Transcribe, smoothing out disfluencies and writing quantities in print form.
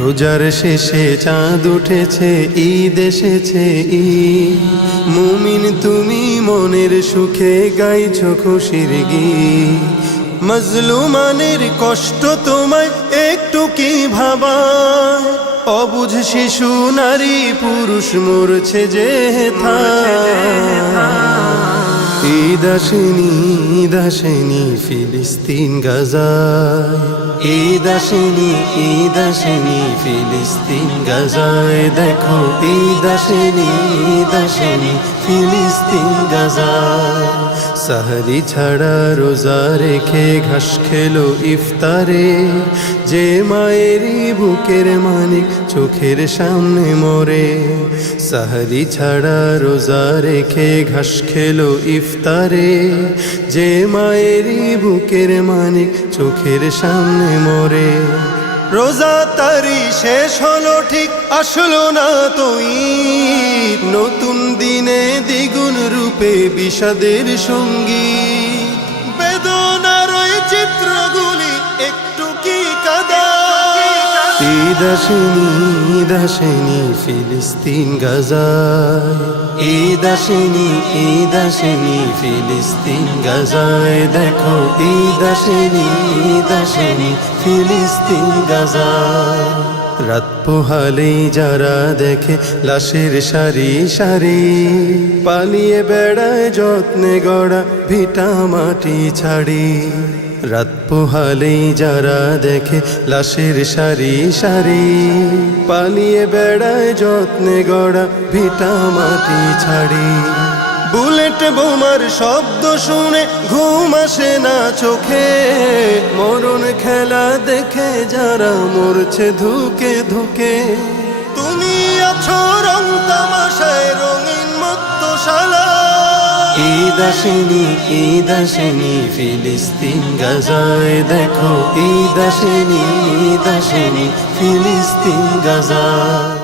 রোজার শেষে চাঁদ উঠেছে, ঈদ এসেছে ঈদ। মুমিন তুমি মনের সুখে গাইছো খুশির গীত। মজলুমানের কষ্ট তোমায় একটু কি ভাবায়? অবুঝ শিশু নারী পুরুষ মরছে যে ঈদ আসেনি, ঈদ আসেনি ফিলিস্তিন গাজায়। ঈদ আসেনি, ঈদ আসেনি ফিলিস্তিন গাজায়। দেখো ঈদ আসেনি, ঈদ আসেনি ফিলিস্তিন গাজায়। সাহরি ছাড়া রোজা রেখে ঘাস খেলো ইফতারে, যে মায়েরই বুকের মানিক চোখের সামনে মরে। সাহরি ছাড়া রোজা রেখে ঘাস খেলো ইফতারে, যে মায়েরই বুকের মানিক চোখের সামনে মরে। রোজা তারি শেষ হলো ঠিক, আসলো না তো ঈদ। নতুন দিনে দ্বিগুণ রূপে বিষাদের সঙ্গীত। বেদনার ওই চিত্রগুলি একটু কি কাঁদা? ঈদ আসেনি, ঈদ আসেনি ফিলিস্তিন গাজায়। ঈদ আসেনি, ঈদ আসেনি ফিলিস্তিন গাজায়। দেখো ঈদ আসেনি, ঈদ আসেনি ফিলিস্তিন গাজায়। রাত পোহালেই যারা দেখে লাশের সারি সারি, পালিয়ে বেড়ায় যত্নে গড়া ভিটা মাটি ছাড়ি। রাত পোহালেই যারা দেখে লাশের সারি সারি, পালিয়ে বেড়ায় যত্নে গড়া ভিটা মাটি ছাড়ি। বুলেট বোমার শব্দ শুনে ঘুম আসে না চোখে, মরণ খেলা দেখে যারা মরছে ধুকে ধুকে। তুমি আছো রং তামাশায় রঙিন মত্তশালা। ঈদ আসেনি, ঈদ আসেনি ফিলিস্তিন গাজায়। দেখো ঈদ আসেনি, ঈদ আসেনি ফিলিস্তিন গাজায়।